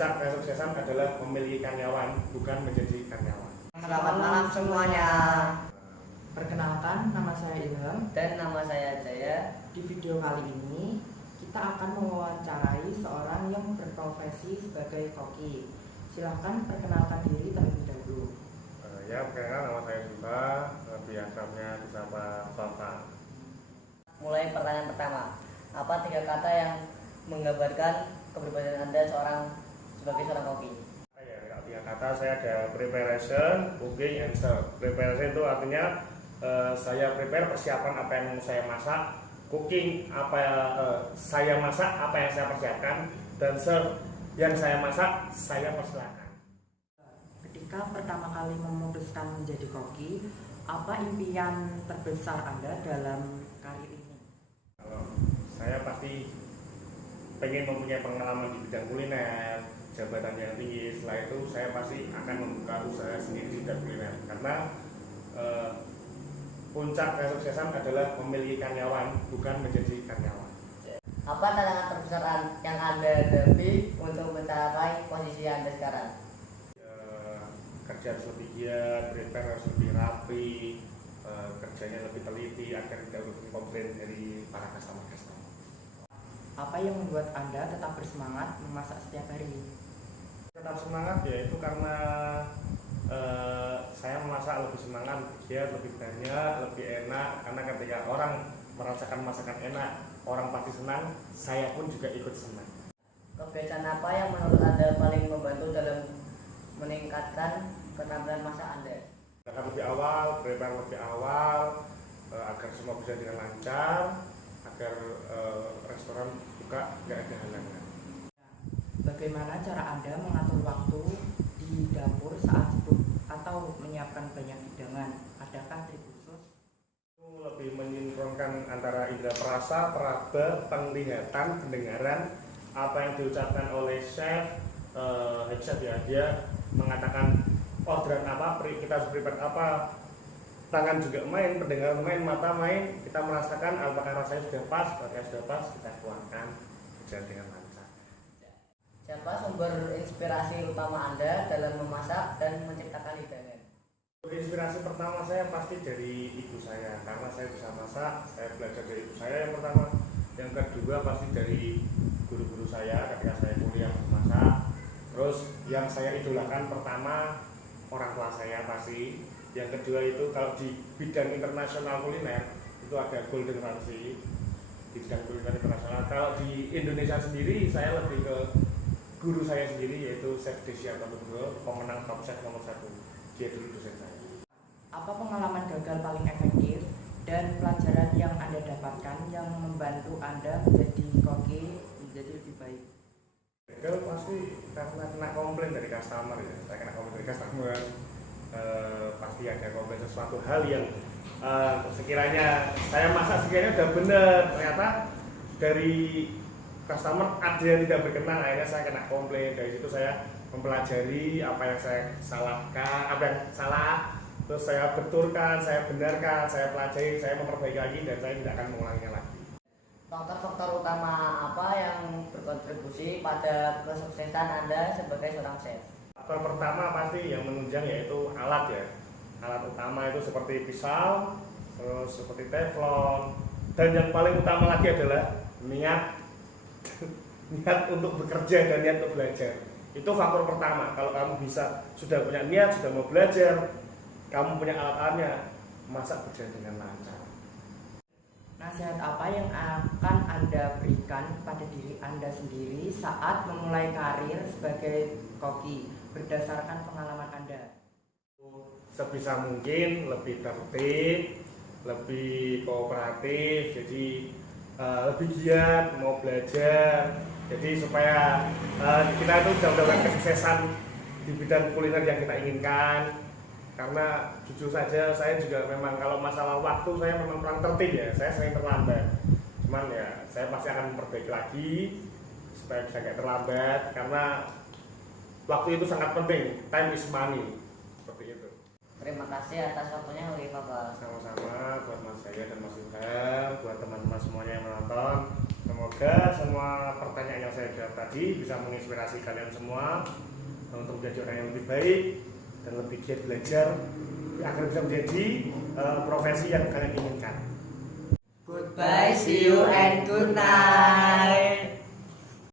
puncak kesuksesan adalah memiliki karyawan, bukan menjadi karyawan. Selamat malam semuanya. Perkenalkan, nama saya Ilham. Dan nama saya Jaya. Di video kali ini kita akan mewawancarai seorang yang berprofesi sebagai koki. Silahkan perkenalkan diri terlebih dahulu. Perkenalkan, nama saya Bima, biasanya disapa Bapak. Mulai pertanyaan pertama. Apa 3 kata yang menggambarkan kepribadian Anda sebagai seorang koki? Kalau 3 kata saya ada preparation, cooking, and serve. Preparation itu artinya saya prepare persiapan apa yang saya masak, cooking apa saya masak, apa yang saya persiapkan, dan serve yang saya masak saya persilakan. Ketika pertama kali memutuskan menjadi koki, apa impian terbesar Anda dalam karir ini? Kalau saya pasti pengen mempunyai pengalaman di bidang kuliner, jabatan yang tinggi. Setelah itu saya pasti akan membuka usaha sendiri di bidang kuliner, karena puncak kesuksesan adalah memiliki karyawan, bukan menjadi karyawan. Apa tantangan terbesar yang Anda hadapi untuk mencapai posisi Anda sekarang? Kerja harus lebih giat, prepare harus lebih rapi, kerjanya lebih teliti agar tidak komplain dari para customer. Apa yang membuat Anda tetap bersemangat memasak setiap hari? Tetap semangat ya itu karena saya memasak lebih semangat, lebih giat, lebih banyak, lebih enak. Karena ketika orang merasakan masakan enak, orang pasti senang, saya pun juga ikut senang. Kebiasaan apa yang menurut Anda paling membantu dalam meningkatkan keterampilan masak Anda? Akan lebih awal, prepare lebih awal, agar semua bisa dengan lancar, agar restoran buka nggak ada halangan. Bagaimana cara Anda mengatur waktu di dapur saat sibuk atau menyiapkan banyak hidangan? Adakah trik khusus? Itu lebih mensinkronkan antara indera perasa, peraba, penglihatan, pendengaran, apa yang diucapkan oleh chef, head chef ya, dia mengatakan orderan apa, kita harus prepare apa, tangan juga main, pendengaran main, mata main, kita merasakan apakah rasanya sudah pas, apakah sudah pas, kita keluarkan, berjalan dengan lancar. Siapa sumber inspirasi utama Anda dalam memasak dan menciptakan hidangan? Inspirasi pertama saya pasti dari ibu saya, karena saya bisa masak, saya belajar dari ibu saya yang pertama. Yang kedua pasti dari guru-guru saya ketika saya kuliah memasak. Terus yang saya idolakan pertama orang tua saya pasti. Yang kedua itu kalau di bidang internasional kuliner itu ada Golden Ramsay di bidang kuliner internasional. Kalau di Indonesia sendiri saya lebih ke guru saya sendiri yaitu Chef Desya Nugroho, pemenang Top Chef nomor 1. Dia dulu dosen saya. Apa pengalaman gagal paling efektif dan pelajaran yang Anda dapatkan yang membantu Anda menjadi koki menjadi lebih baik? Gagal pasti karena kena komplain dari customer ya. Saya kena komplain dari customer. Pasti ada komplain sesuatu hal yang sekiranya saya masak sekiranya udah bener, ternyata dari customer ada yang tidak berkenan, akhirnya saya kena komplain. Dari situ saya mempelajari apa yang saya salahkan, apa yang salah, terus saya betulkan, saya benarkan, saya pelajari, saya memperbaiki lagi dan saya tidak akan mengulanginya lagi. Faktor-faktor utama apa yang berkontribusi pada kesuksesan Anda sebagai seorang chef? Faktor pertama pasti yang menunjang yaitu alat ya. Alat utama itu seperti pisau, terus seperti teflon, dan yang paling utama lagi adalah niat niat untuk bekerja dan niat untuk belajar. Itu faktor pertama. Kalau kamu sudah punya niat, sudah mau belajar, kamu punya alat-alatnya, masak berjalan dengan lancar. Nasihat apa yang akan Anda berikan kepada diri Anda sendiri saat memulai karir sebagai koki berdasarkan pengalaman Anda? Sebisa mungkin lebih tertib, lebih kooperatif, jadi lebih giat mau belajar. Jadi supaya kita itu bisa mendapatkan kesuksesan di bidang kuliner yang kita inginkan. Karena jujur saja saya juga memang kalau masalah waktu saya memang kurang tertib ya, saya sering terlambat. Cuman ya saya pasti akan memperbaiki lagi supaya bisa gak terlambat, karena waktu itu sangat penting, time is money, seperti itu. Terima kasih atas waktunya oleh Bapak. Sama-sama buat Mas Jaya dan Mas Ilham, buat teman-teman semuanya yang menonton. Semoga semua pertanyaan yang saya jawab tadi bisa menginspirasi kalian semua untuk menjadi orang yang lebih baik dan lebih giat belajar agar bisa menjadi profesi yang kalian inginkan. Goodbye, see you and good night.